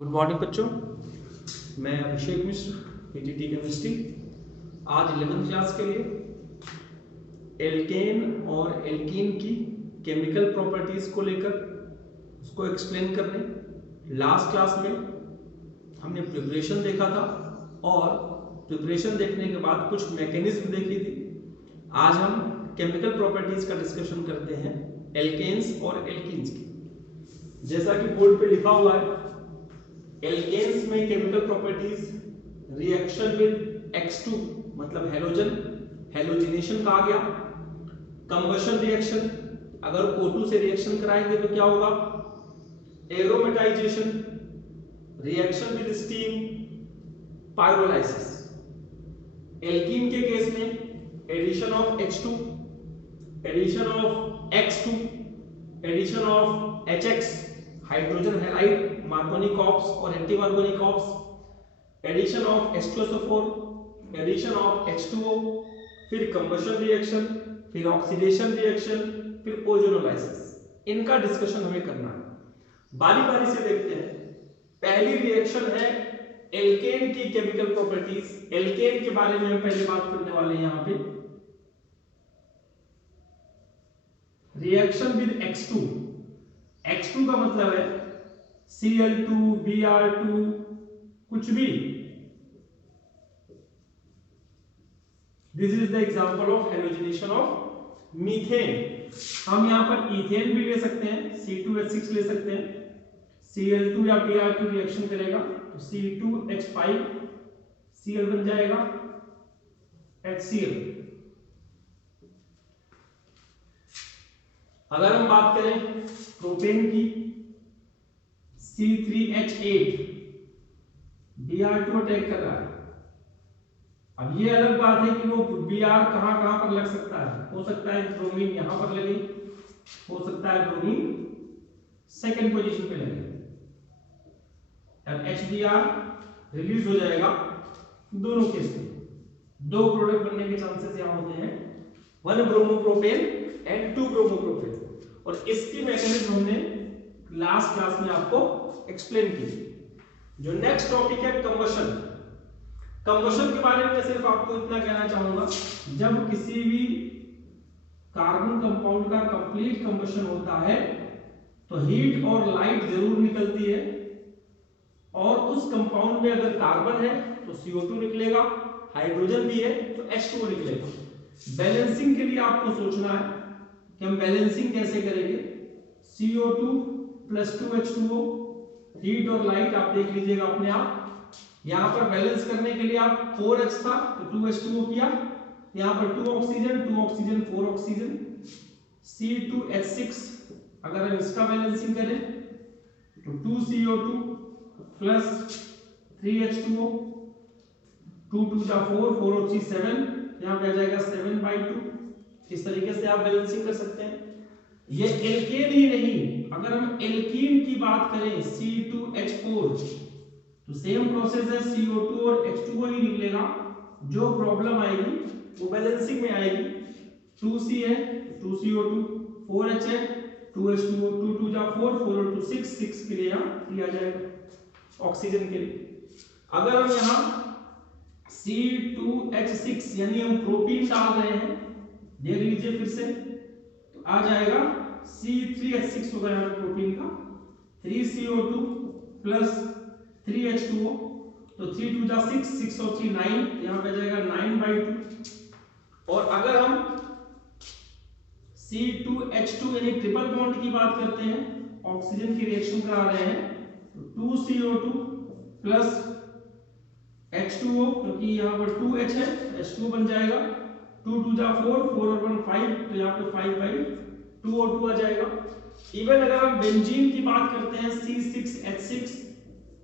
Good morning बच्चों, मैं अभिषेक मिश्र, PTT chemistry. आज 11th क्लास के लिए एल्केन और एल्कीन की केमिकल प्रॉपर्टीज को लेकर उसको एक्सप्लेन करने। लास्ट क्लास में हमने प्रिपरेशन देखा था और प्रिपरेशन देखने के बाद कुछ मैकेनिज्म देखी थी। आज हम केमिकल प्रॉपर्टीज का डिस्कशन करते हैं एल्केन्स और एल्कीन्स की। जैसा कि बोर्ड पे लिखा हुआ है, एल्केन्स में chemical properties reaction with X2 मतलब हेलोजन, हेलोजिनेशन कहा गया। कंबशन रिएक्शन, अगर O2 से रिएक्शन कराएंगे तो क्या होगा? Aromatization, reaction with steam, pyrolysis. Alkene के केस में addition of H2, addition of X2, addition of HX hydrogen halide, Markovnikov और anti Markovnikov, addition of H2SO4, addition of H2O, फिर combustion reaction, फिर oxidation reaction, फिर ozonolysis. इनका discussion हमें करना है। बारी बारी से देखते हैं। पहली रिएक्शन है एल्केन की केमिकल प्रॉपर्टीज। एल्केन के बारे में हम पहले बात करने वाले हैं। यहां पे रिएक्शन विद X2, X2 का मतलब है Cl2, Br2, कुछ भी। This is the example of halogenation of methane. हम यहां पर इथेन भी ले सकते हैं, C2H6 ले सकते हैं। Cl2 या Br2 रिएक्शन करेगा तो C2H5 Cl बन जाएगा HCl। अगर हम बात करें प्रोपेन की, C3H8 Br2 अटैक कर रहा है। अब ये अलग बात है कि वो Br कहां पर लग सकता है। हो सकता है ब्रोमीन यहां पर लगे, हो सकता है ब्रोमीन सेकंड पोजीशन पे लगे। अब HBr रिलीज हो जाएगा दोनों केस में। दो प्रोडक्ट बनने के चांसेस यहां होते हैं, 1 ब्रोमोप्रोपेन एंड 2 ब्रोमोप्रोपेन। और इसकी मैकेनिज्म हमने लास्ट क्लास में आपको एक्सप्लेन की। जो नेक्स्ट टॉपिक है कंबशन। कंबशन के बारे में मैं सिर्फ आपको इतना कहना चाहूंगा, जब किसी भी कार्बन कंपाउंड का कंप्लीट कंबशन होता है तो हीट और लाइट जरूर निकलती है, और उस कंपाउंड में अगर कार्बन है तो CO2 निकलेगा, हाइड्रोजन भी है तो H2O निकलेगा। बैलेंसिंग के लिए आपको सोचना है कि हम बैलेंसिंग कैसे करेंगे। CO2 + 2H2O, हीट और लाइट आप देख लीजिएगा अपने आप। यहां पर बैलेंस करने के लिए आप 4H था तो 2H2O किया, यहां पर 2 ऑक्सीजन 4 ऑक्सीजन। C2H6 अगर हम इसका बैलेंसिंग करें तो 2CO2 + 3H2O, 2 2 जा 4, 4 और 3 7, यहां पे आ जाएगा 7/2। इस तरीके से आप बैलेंसिंग कर सकते हैं। ये एल्केन ही नहीं, अगर हम एल्कीन की बात करें C2H4 तो सेम प्रोसेस है, CO2 और H2O ही निकलेगा। जो प्रॉब्लम आएगी वो बैलेंसिंग में आएगी। 2C है 2CO2, 4H है 2H2O, 2 2 जा 4, 4 और 2 6, 6 के लिए यहाँ 3 आ जाएगा ऑक्सीजन के लिए। अगर हम यहाँ C2H6 यानी हम प्रोपीन डाल रहे हैं, देख लीजिए फिर से, तो आ जाएगा C3H6 होगा यहाँ पे प्रोपीन का, 3CO2 + 3H2O, तो 3 2 जा 6, 6 और 3 9, यहाँ पे जाएगा 9/2। और अगर हम C2H2 यानी ट्रिपल बॉन्ड की बात करते हैं, ऑक्सीजन की रिएक्शन करा रहे हैं, तो 2CO2 + H2O, क्योंकि यहाँ पर 2H है H2O बन जाएगा, 2 2 जा 4, 4 और 1 5, तो यहाँ पे 5/2O2 आ जाएगा। इवन अगर हम बेंजीन की बात करते हैं, C6H6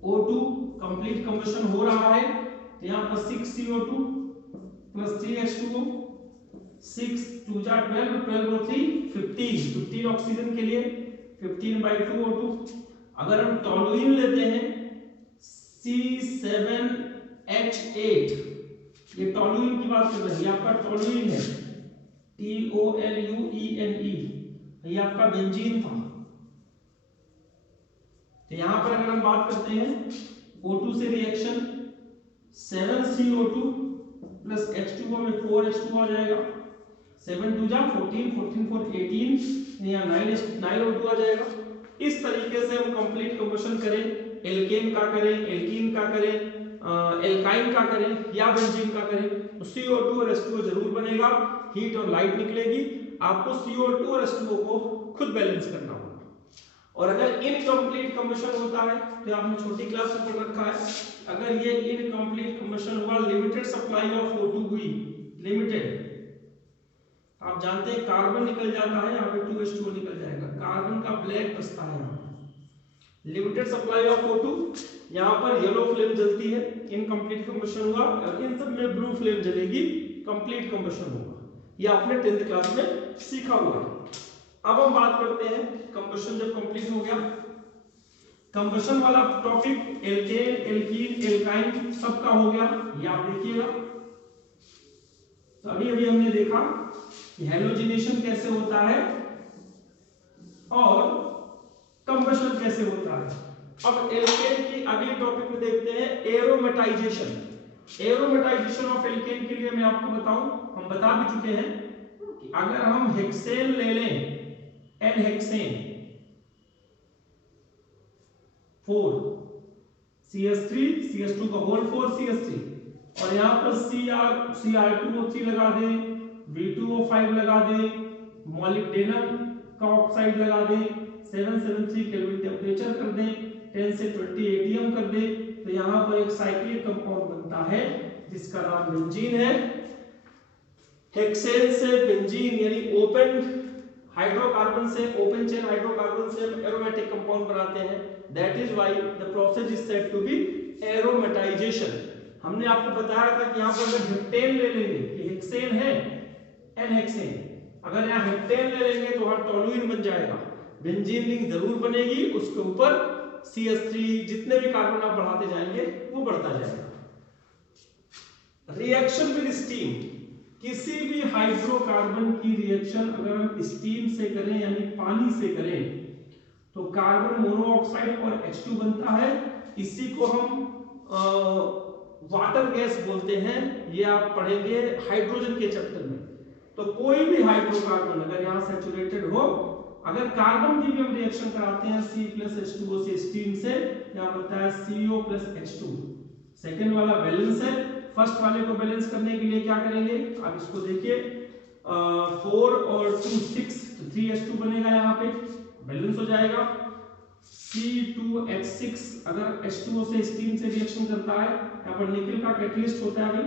O2 कंप्लीट कंबशन हो रहा है, तो यहाँ पर 6CO2 + 3H2O, 6 2 जा 12, 12 और 3 15, 15 ऑक्सीजन के लिए 15/2O2। अगर हम टोलुइन लेते हैं C7H8, ये टोलुइन की बात कर रहे हैं, ये आपका टोलुइन है TOLUENE, ये आपका बेंजीन था। तो यहां पर अगर हम बात करते हैं O2 से रिएक्शन 7CO2 प्लस H2O में 4H2O आ जाएगा, 7 2 जा 14, 14 4 18, यहाँ 9O2 आ जाएगा। इस तरीके से हम कंप्लीट कंबशन करें, एल्केन का करें, एल्कीन का करें, एल्काइन का करें या बेंजीन का करें, तो CO2 और H2O जरूर बनेगा, हीट और लाइट निकलेगी। आपको CO2 और H2O को खुद बैलेंस करना होगा। और अगर इनकम्प्लीट कंबशन होता है तो आपने छोटी क्लास में पढ़ रखा है, अगर ये इनकम्प्लीट कंबशन हुआ, लिमिटेड सप्लाई ऑफ O2 हुई, लिमिटेड, आप जानते हैं कार्बन निकल जाता है, यहाँ पे 2H2O निकल जाएगा, कार्बन का ब्लैक बचता है यहाँ पे। लिमिटेड सप्लाई ऑफ O2, यहाँ पर येलो फ्लेम जलती है, इनकम्प्लीट कंबशन हुआ, और इन सब में ब्लू फ्लेम जलेगी, कंप्लीट कंबशन होगा। ये आपने 10th क्लास में सीखा हुआ है। अब हम बात करते हैं कंबशन जब कंप्लीट हो गया, कंबशन वाला टॉपिक एल्केन, एल्कीन, एल्काइन सबका हो गया, ये आप देखिएगा। तो अभी हमने देखा कि हैलोजिनेशन कैसे होता है और कंबशन कैसे होता है। अब एल्केन की अगली टॉपिक में देखते हैं एरोमेटाइजेशन। एरोमेटाइजेशन ऑफ एल्केन के लिए मैं आपको बताऊं, हम बता भी चुके हैं कि अगर हम हेक्सेन ले लें, एन हेक्सेन 4 CH3 CH2 का होल 4 CH3, और यहां पर Cr2O3 लगा दें, V2O5 लगा दें, मॉलिब्डेनम का ऑक्साइड लगा दें, 773 केल्विन टेम्परेचर कर दें, 10 से 20 ATM कर दें, तो यहां पर एक साइक्लिक कंपाउंड बनता है जिसका नाम बेंजीन है। हेक्सेन से बेंजीन यानी ओपन हाइड्रोकार्बन से, ओपन चेन हाइड्रोकार्बन से एरोमेटिक कंपाउंड बनाते हैं, that is why the process is said to be aromatization. हमने आपको बताया था कि यहां पर अगर हेक्टेन ले लेंगे, कि हेक्सेन है एन हेक्सेन, अगर यहां हेक्टेन ले लेंगे तो वहां टोलुइन बन जाएगा, बेंजीन रिंग जरूर बनेगी, उसके ऊपर CH3 जितने भी कार्बन आप बढ़ाते जाएंगे वो बढ़ता जाएगा। रिएक्शन विद स्टीम, किसी भी हाइड्रोकार्बन की रिएक्शन अगर हम स्टीम से करें यानी पानी से करें तो कार्बन मोनोऑक्साइड और H2 बनता है, इसी को हम वाटर गैस बोलते हैं, ये आप पढ़ेंगे हाइड्रोजन के चैप्टर में। तो कोई भी हाइड्रोकार्बन अगर यहाँ सैचुरेटेड हो, अगर कार्बन की भी हम रिएक्शन कराते हैं C+H2O से स्टीम से, यहाँ बनता है CO+H2। सेकेंड वाला बैलेंस है, फर्स्ट वाले को बैलेंस करने के लिए क्या करेंगे, आप इसको देखिए, 4 और 2 6, तो 3H2 बनेगा, यहाँ पे बैलेंस हो जाएगा। C2H6 अगर H2O से स्टीम से रिएक्शन करता है, यहाँ पर निकल का कैटलिस्ट होता है, अभी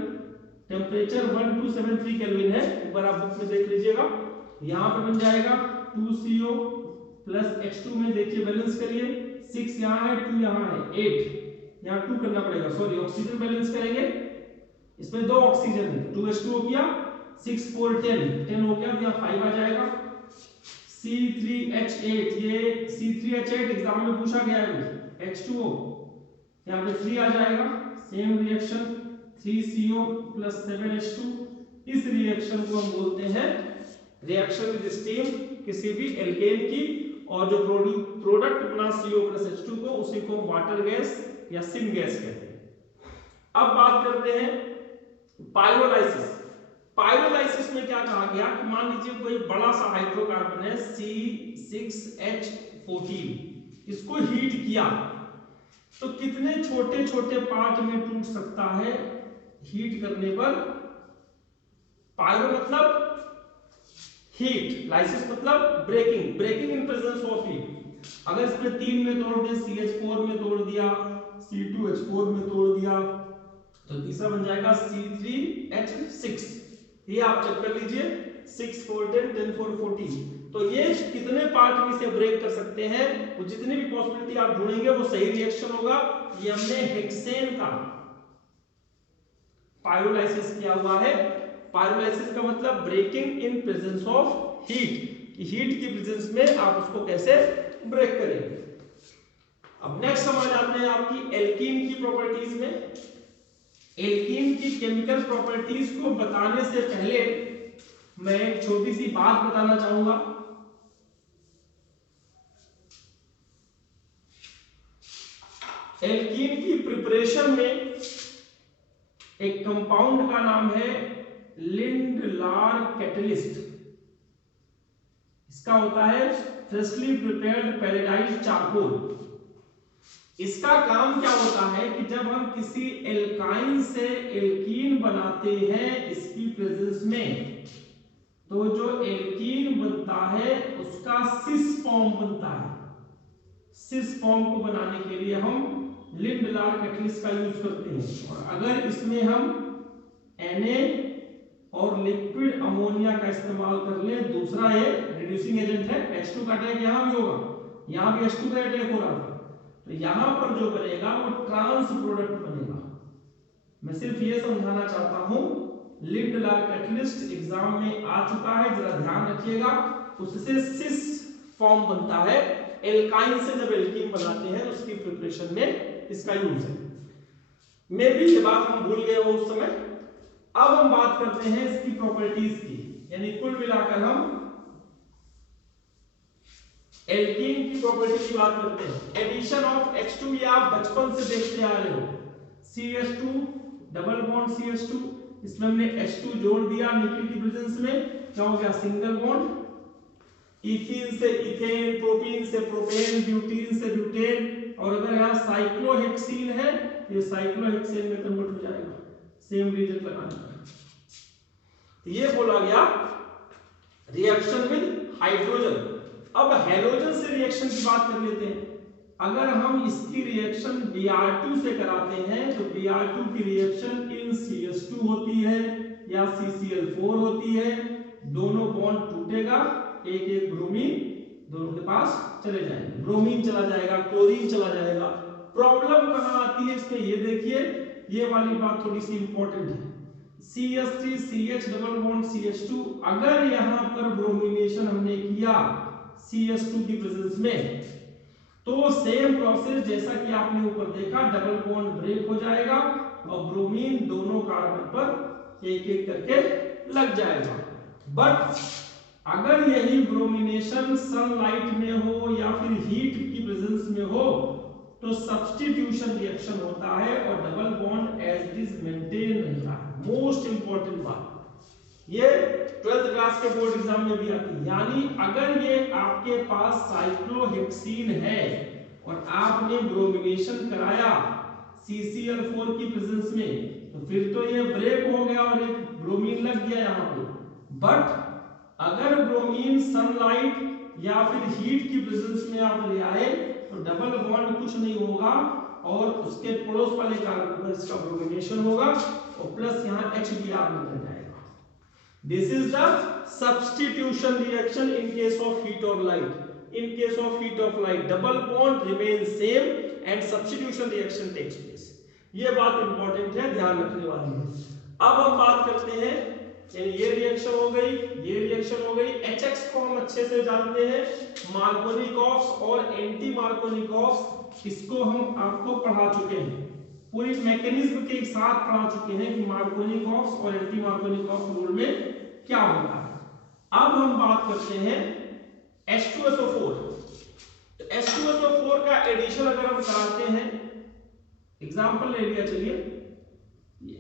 टेम्परेचर 1273 केल्विन है, एक बार आप बुक में देख लीजिएगा, यहाँ पर बन जाएगा 2CO प्लस H2 में देखिए बैलेंस करिए, 6 यहाँ है, 2 यहाँ है, 8 यहाँ 2 करना पड़ेगा, सॉरी ऑक्सीजन बैलेंस करेंगे, इसमें 2 ऑक्सीजन, 2H2O किया, 6 4 10 हो गया, यहाँ 5 आ जाएगा। C3H8, ये C3H8 एग्जाम में पूछा गया है, H2O यहाँ पे 3 आ जाएगा, same reaction 3CO plus 7H2, इस रिएक्शन को हम बोलते हैं रिएक्शन विद स्टीम किसी भी एल्केन की, और जो प्रोडक्ट बना CO प्लस H2 को, उसी को वाटर गैस या सिन गैस कहते हैं। अब बात करते हैं पाइरोलाइसिस। पाइरोलाइसिस में क्या कहा गया कि मान लीजिए कोई बड़ा सा हाइड्रोकार्बन है C6H14, इसको हीट किया तो कितने छोटे छोटे पार्ट में टूट सकता है हीट करने पर। पाइरो मतलब हीट, लाइसिस मतलब breaking, breaking in presence of heat. अगर इसमें 3 में तोड़ दे, CH4 में तोड़ दिया, C2H4 में तोड़ दिया, तो तीसरा बन जाएगा C3H6। ये आप चेक कर लीजिए, 6 4 10 10 4 14, तो ये कितने पार्ट में से ब्रेक कर सकते हैं, वो जितनी भी पॉसिबिलिटी आप ढूंढेंगे वो सही रिएक्शन होगा। ये हमने हेक्सेन का पाइरोलाइसिस किया हुआ है। पाइरोलाइसिस का मतलब breaking in presence of heat, heat की प्रेजेंस में आप उसको कैसे ब्रेक करेंगे। अब नेक्स्ट हम आ जाते हैं आपकी एल्कीन की प्रॉपर्टीज में। एल्कीन की केमिकल प्रॉपर्टीज को बताने से पहले मैं एक छोटी सी बात बताना चाहूंगा। एल्कीन की प्रिपरेशन में एक कंपाउंड का नाम है लिंडलार कैटलिस्ट। इसका होता है फ्रेशली प्रिपेयर्ड पैलेडाइज्ड चारकोल। इसका काम क्या होता है कि जब हम किसी एल्काइन से एल्कीन बनाते हैं इसकी प्रेजेंस में, तो जो एल्कीन बनता है उसका सिस फॉर्म बनता है। सिस फॉर्म को बनाने के लिए हम लिंडलार कैटलिस्ट का यूज करते हैं। और अगर इसमें हम Na और लिक्विड अमोनिया का इस्तेमाल कर ले, दूसरा है रिड्यूसिंग एजेंट है, H2 का अटैक यहां भी होगा, यहां भी H2 का अटैक हो रहा था, तो यहां पर जो बनेगा वो ट्रांस प्रोडक्ट बनेगा। मैं सिर्फ ये समझाना चाहता हूं, लिंडलार कैटलिस्ट एग्जाम में आ चुका है, जरा ध्यान रखिएगा। उससे सिस फॉर्म बनता है, एल्काइन से जब एल्कीन बनाते हैं उसकी प्रिपरेशन में इसका यूज है। मे भी ये बात हम भूल गए हो उस समय। अब हम बात करते हैं इसकी प्रॉपर्टीज की, यानी कुल मिलाकर हम एल्कीन की प्रॉपर्टी की बात करते हैं। एडिशन ऑफ H2 ये आप बचपन से देखते आ रहे हो, CH2 डबल बॉन्ड CH2, इसमें हमने H2 जोड़ दिया निकल की प्रेजेंस में, क्या हो गया सिंगल बॉन्ड। इथीन से इथेन, प्रोपीन से प्रोपेन, ब्यूटीन से ब्यूटेन, और अगर यहाँ साइक्लोहेक्सीन है ये साइक्लोहेक्सेन में कन्वर्ट हो जाएगा, सेम रीजन लगाने पर। तो ये बोला गया रिएक्शन विद हाइड्रोजन। अब हैलोजन से रिएक्शन की बात कर लेते हैं। अगर हम इसकी रिएक्शन Br2 से कराते हैं तो Br2 की रिएक्शन इन CH2 होती है या CCl4 होती है, दोनों बॉन्ड टूटेगा, एक एक ब्रोमीन दोनों के पास चले जाएंगे, ब्रोमीन चला जाएगा, क्लोरीन चला जाएगा। प्रॉब्लम कहां आती है इसमें, ये देखिए, ये वाली बात थोड़ी सी इंपॉर्टेंट है। CH3 CH double bond CH2, अगर यहां पर ब्रोमिनेशन हमने किया CH2 की प्रेजेंस में, तो सेम प्रोसेस जैसा कि आपने ऊपर देखा, डबल बॉन्ड ब्रेक हो जाएगा और ब्रोमीन दोनों कार्बन पर एक एक करके लग जाएगा। बट अगर यही ब्रोमिनेशन सनलाइट में हो या फिर हीट की प्रेजेंस में हो तो सब्स्टिट्यूशन रिएक्शन होता है और double bond as it is maintain रहता है। मोस्ट इंपॉर्टेंट बात, ये 12th क्लास के बोर्ड एग्जाम में भी आती है। यानी अगर ये आपके पास साइक्लोहेक्सीन है और आपने ब्रोमिनेशन कराया CCl4 की प्रेजेंस में, तो फिर तो ये ब्रेक हो गया और एक ब्रोमीन लग गया यहाँ पे। बट अगर ब्रोमीन सनलाइट या फिर हीट की प्रेजेंस में आप ले आए तो डबल बॉन्ड कुछ नहीं होगा और उसके पड़ोस वाले कार्बन पर इसका ब्रोमिनेशन होगा और प्लस यहाँ HBr निकल जाएगा। This is the substitution reaction in case of heat और light. In case of heat of light, double bond remains same and substitution reaction takes place. ये बात इंपॉर्टेंट है, ध्यान रखने वाली है। अब हम बात करते हैं, यानी ये रिएक्शन हो गई, ये रिएक्शन हो गई। HX को हम अच्छे से जानते हैं, मार्कोनिकॉफ्स और एंटी मार्कोनिकॉफ्स, इसको हम आपको पढ़ा चुके हैं, पूरी मैकेनिज्म के साथ पढ़ा चुके हैं कि मार्कोनिकॉफ्स और एंटी मार्कोनिकॉफ्स रूल में क्या होता है। अब हम बात करते हैं H2SO4। तो H2SO4 का एडिशन अगर हम कराते हैं, एग्जांपल ले लिया, चलिए ये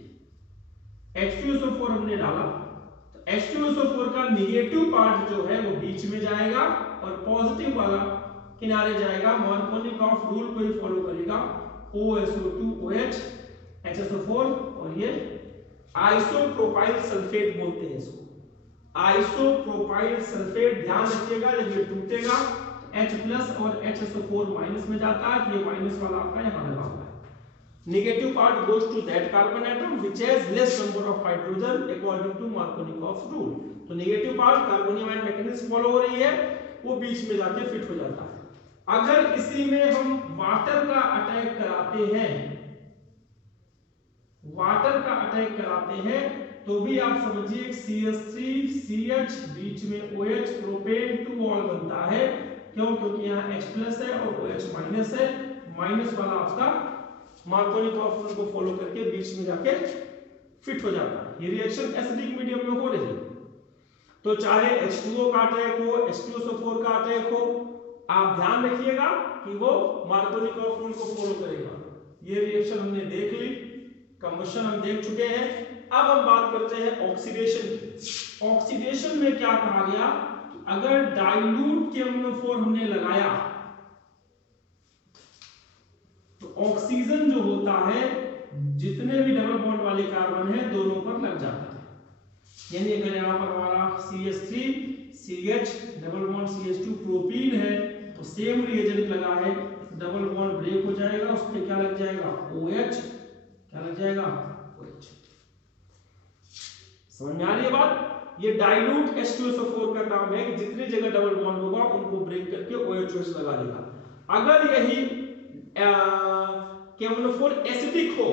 H2SO4 हमने डाला, तो H2SO4 का निगेटिव पार्ट जो है वो बीच में जाएगा और पॉजिटिव वाला किनारे जाएगा। मार्कोनिकॉफ रूल को ही फॉलो करेगा, OSO2OH HSO4, और ये आइसोप्रोपाइल सल्फेट बोलते हैं इसको, आइसोप्रोपाइल सल्फेट। ध्यान रखिएगा जब ये टूटेगा H प्लस और HSO4 माइनस में जाता है, तो ये माइनस वाला आपका यहाँ लगा हुआ है। Negative part goes to that carbon atom which has less number of hydrogen according to Markovnikov rule. तो negative part carbonium ion mechanism follow हो रही है, वो बीच में जाके फिट हो जाता है। अगर इसी में हम वाटर का अटैक कराते हैं, वाटर का अटैक कराते हैं, तो भी आप समझिए CH3CH बीच में OH प्रोपेन 2 ऑल बनता है। क्यों? क्योंकि यहाँ H प्लस है और OH माइनस है, माइनस वाला आपका मार्कोनिकॉफ रूल को फॉलो करके बीच में जाके फिट हो जाता है। ये रिएक्शन एसिडिक मीडियम में हो रही है, तो चाहे H2O का अटैक हो, H2SO4 का अटैक हो, आप ध्यान रखिएगा कि वो मार्कोनिकॉफ रूल को फॉलो करेगा। ये रिएक्शन हमने देख ली, कंबशन हम देख चुके हैं। अब हम बात करते हैं ऑक्सीडेशन की। ऑक्सीडेशन में क्या कहा गया, अगर डाइल्यूट KMnO4 हमने लगाया तो ऑक्सीजन जो होता है जितने भी डबल बॉन्ड वाले कार्बन है दोनों पर लग जाता है। यानी अगर यहाँ पर हमारा CH3 CH double bond CH2 propene है तो सेम रिएजेंट लगा है, डबल बॉन्ड ब्रेक हो जाएगा, उस पर क्या लग जाएगा OH, क्या लग जाएगा OH। समझ में आ रही है बात? ये डाइल्यूट H2SO4 का काम है कि जितनी जगह डबल बॉन्ड होगा उनको ब्रेक करके OH लगा देगा। अगर यही KMnO4 एसिडिक हो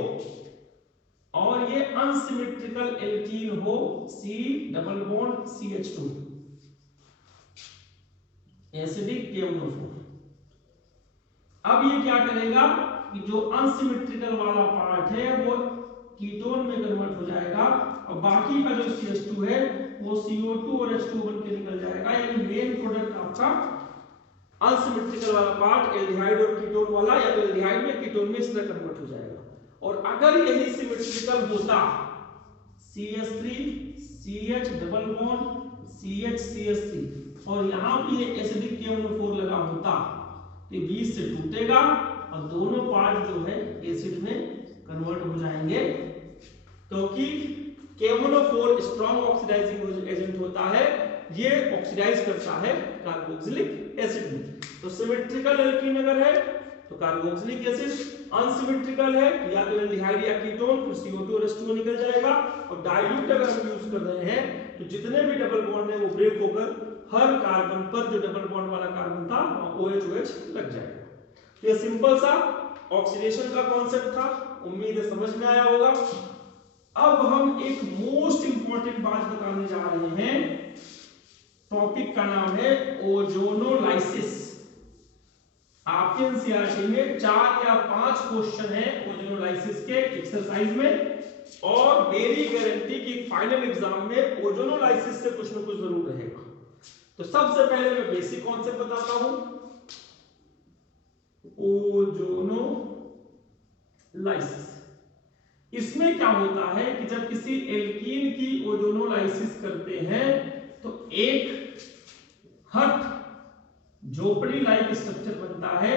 और ये अनसिमेट्रिकल एल्कीन हो, C double bond CH2, acidic KMnO4, अब ये क्या करेगा कि जो अनसिमेट्रिकल वाला पार्ट है वो कीटोन में कन्वर्ट हो जाएगा और बाकी का जो CH2 है वो CO2 और H2 बन के निकल जाएगा। यानी मेन प्रोडक्ट आपका अनसिमेट्रिकल वाला पार्ट एल्डिहाइड और कीटोन वाला, या तो एल्डिहाइड में कीटोन में इस तरह कन्वर्ट हो जाएगा। और अगर यही सिमेट्रिकल होता CH3 CH double bond CH CH3 और यहाँ भी ये एसिडिक KMnO4 लगा होता तो ये बीच से टूटेगा और दोनों पार्ट जो है एसिड में कन्वर्ट हो जाएंगे, क्योंकि KMnO4 स्ट्रॉन्ग ऑक्सीडाइजिंग एजेंट होता है, ये ऑक्सीडाइज करता है कार्बोक्सिलिक एसिड में। तो सिमेट्रिकल एल्कीन अगर है तो कार्बोक्सिलिक एसिड, अनसिमेट्रिकल है या तो एल्डिहाइड या कीटोन, फिर CO2 और H2 निकल जाएगा। और डाइल्यूट अगर हम यूज कर रहे हैं तो जितने भी डबल बॉन्ड है वो ब्रेक होकर हर कार्बन पर जो डबल बॉन्ड वाला कार्बन था OH लग जाएगा। तो ये सिंपल सा ऑक्सीडेशन का कॉन्सेप्ट था, उम्मीद है समझ में आया होगा। अब हम एक मोस्ट इंपॉर्टेंट बात बताने जा रहे हैं, टॉपिक का नाम है ओजोनोलाइसिस। आपके एनसीईआरटी में 4 या 5 क्वेश्चन है ओजोनोलाइसिस के एक्सरसाइज में, और मेरी गारंटी की फाइनल एग्जाम में ओजोनोलाइसिस से कुछ न कुछ जरूर रहेगा। तो सबसे पहले मैं बेसिक कॉन्सेप्ट बताता हूं, ओजोनोलाइसिस। इसमें क्या होता है कि जब किसी एल्कीन की ओजोनोलाइसिस करते हैं तो एक हट झोपड़ी लाइक स्ट्रक्चर बनता है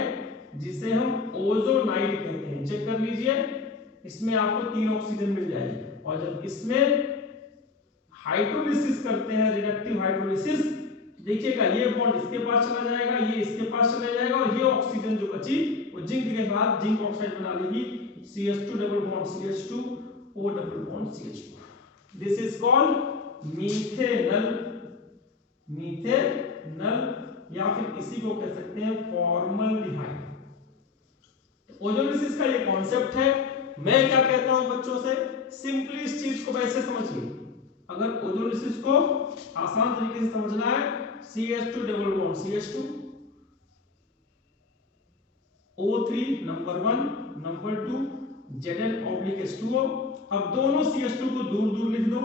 जिसे हम ओजोनाइड कहते हैं। चेक कर लीजिए, इसमें आपको 3 ऑक्सीजन मिल जाएगी। और जब इसमें हाइड्रोलिसिस करते हैं, रिडक्टिव हाइड्रोलिसिस, देखिएगा ये बॉन्ड इसके पास चला जाएगा, ये इसके पास चला जाएगा और ये ऑक्सीजन जो बची वो जिंक के साथ जिंक ऑक्साइड बना लेगी, CH2 double bond CH2 O double bond CH2। This is called methanal, methanal या फिर इसी को कह सकते हैं फॉर्मल्डिहाइड। ओजोनोलाइसिस का ये कॉन्सेप्ट है। मैं क्या कहता हूं बच्चों से, सिंपली इस चीज को वैसे समझिए। अगर ओजोनोलाइसिस को आसान तरीके से समझना है, CH2 double bond CH2 O3 number 1 number 2 Zn/H2O। अब दोनों CH2 को दूर दूर लिख दो,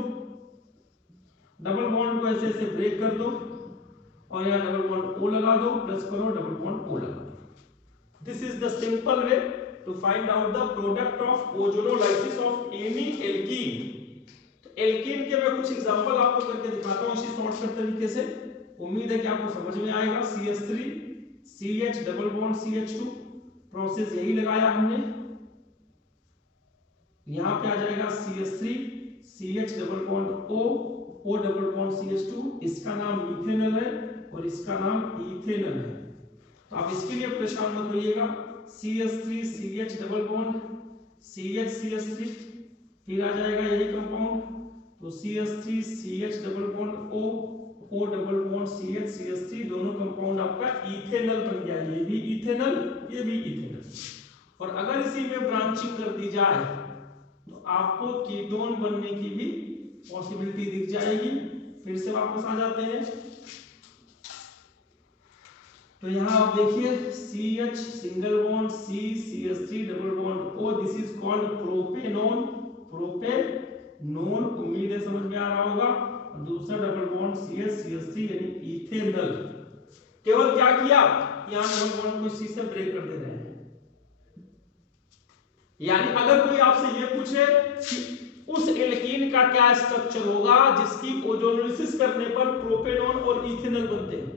डबल बॉन्ड को ऐसे ऐसे ब्रेक कर दो और यहाँ डबल बॉन्ड O लगा दो, प्लस करो डबल बॉन्ड O लगा दो। This is the simple way to find out the product of ozonolysis of any alkene. तो एल्कीन के मैं कुछ एग्जांपल आपको करके दिखाता हूं इसी शॉर्टकट तरीके से, उम्मीद है कि आपको समझ में आएगा। CH3 CH double bond CH2, process यही लगाया हमने, यहां पे आ जाएगा CH3 CH double bond O double bond CH2, इसका नाम मीथेनल है और इसका नाम इथेनल है। तो आप इसके लिए परेशान मत होइएगा। CH3 CH double bond CH CH3, फिर आ जाएगा यही कंपाउंड, तो CH3 CH double bond O double bond CH CH3, दोनों कंपाउंड आपका इथेनल बन गया। ये भी इथेनल, ये भी इथेनल। और अगर इसी में ब्रांचिंग कर दी जाए तो आपको कीटोन बनने की भी पॉसिबिलिटी दिख जाएगी। फिर से वापस आ जाते हैं, तो यहां आप देखिए CH single bond C CH3 double bond O, this is called propanone, propanone, उम्मीद है समझ में आ रहा होगा। और दूसरा डबल बॉन्ड CH CH3 यानी इथेनल। केवल क्या किया, यहां डबल बॉन्ड को C से ब्रेक कर दे रहे हैं। यानी अगर कोई आपसे ये पूछे कि उस एल्कीन का क्या स्ट्रक्चर होगा जिसकी ओजोनोलिसिस करने पर प्रोपेनॉन और इथेनॉल बनते हैं,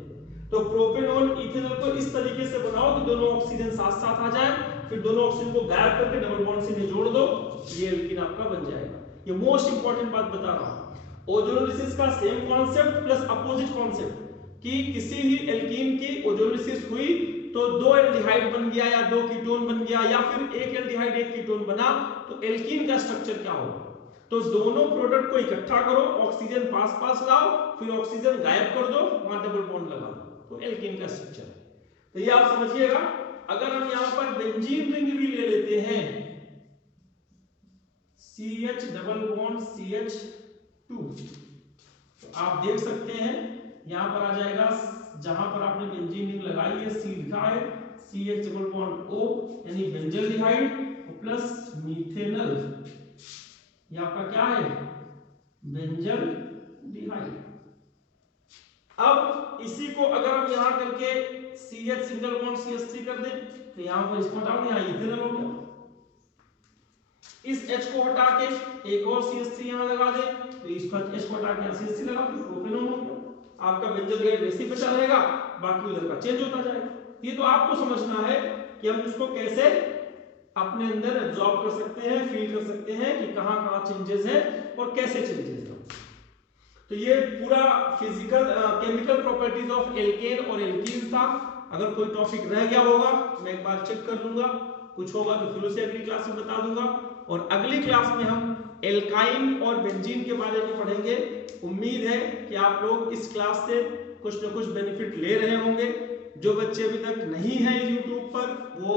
तो प्रोपेनॉन इथेनॉल को इस तरीके से बनाओ कि दोनों ऑक्सीजन साथ साथ आ जाए, फिर दोनों ऑक्सीजन को गायब करके डबल बॉन्ड से जोड़ दो, ये एल्कीन आपका बन जाएगा। ये मोस्ट इंपॉर्टेंट बात बता रहा हूं। ओजोनोलिसिस का same concept plus opposite concept कि किसी ही एल्कीन की ओजोनोलिसिस हुई तो दो एल्डिहाइड बन गया या दो कीटोन बन गया या फिर एक एल्डिहाइड एक कीटोन बना, तो एल्कीन का स्ट्रक्चर क्या होगा? तो दोनों प्रोडक्ट को इकट्ठा करो, ऑक्सीजन पास पास लाओ, फिर ऑक्सीजन गायब कर दो, वहां डबल बॉन्ड लगा दो, तो एल्कीन का स्ट्रक्चर है। तो ये आप समझिएगा। अगर हम यहां पर बेंजीन रिंग भी ले लेते हैं, CH डबल बॉन्ड CH2, तो आप देख सकते हैं यहां पर आ जाएगा, जहां पर आपने बेंजीन रिंग लगाई है C लिखा है, CH डबल बॉन्ड O यानी बेंजल्डिहाइड प्लस मीथेनॉल, ये आपका क्या है? बेंजल्डिहाइड। अब इसी को अगर हम यहां करके CH सिंगल बॉन्ड CH3 कर दें, तो यहां पर इसको हटाओ, यहां इथेनॉल हो गया। इस H को हटा के एक और CH3 यहां लगा दे, तो इसको H को हटा के यहां CH3 लगा दो, प्रोपेनॉन हो गया। आपका बेंजल्डिहाइड वैसे ही बचा रहेगा, बाकी उधर का चेंज होता जाएगा। ये तो आपको समझना है कि हम इसको कैसे अपने अंदर एब्जॉर्ब कर सकते हैं, फील कर सकते हैं कि कहां-कहां चेंजेस हैं और कैसे चेंजेस हैं। तो ये पूरा physical chemical properties of alkene और एल्कीन था। अगर कोई टॉपिक रह गया होगा मैं एक बार चेक कर लूंगा, कुछ होगा तो फिर उसे अगली क्लास में बता दूंगा। और अगली क्लास में हम एल्काइन और बेंजीन के बारे में पढ़ेंगे। उम्मीद है कि आप लोग इस क्लास से कुछ न कुछ बेनिफिट ले रहे होंगे। जो बच्चे अभी तक नहीं हैं YouTube पर, वो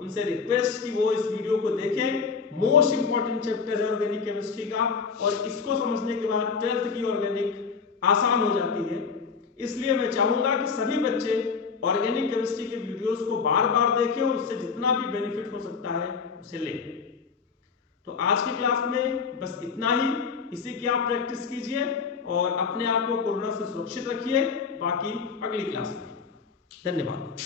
उनसे रिक्वेस्ट कि वो इस वीडियो को देखें। मोस्ट इंपॉर्टेंट चैप्टर है ऑर्गेनिक केमिस्ट्री का, और इसको समझने के बाद 12th की ऑर्गेनिक आसान हो जाती है। इसलिए मैं चाहूंगा कि सभी बच्चे ऑर्गेनिक केमिस्ट्री के वीडियोस को बार बार देखें और उससे जितना भी बेनिफिट हो सकता है उसे लें। तो आज की क्लास में बस इतना ही। इसी की आप प्रैक्टिस कीजिए और अपने आप को कोरोना से सुरक्षित रखिए। बाकी अगली क्लास में। धन्यवाद।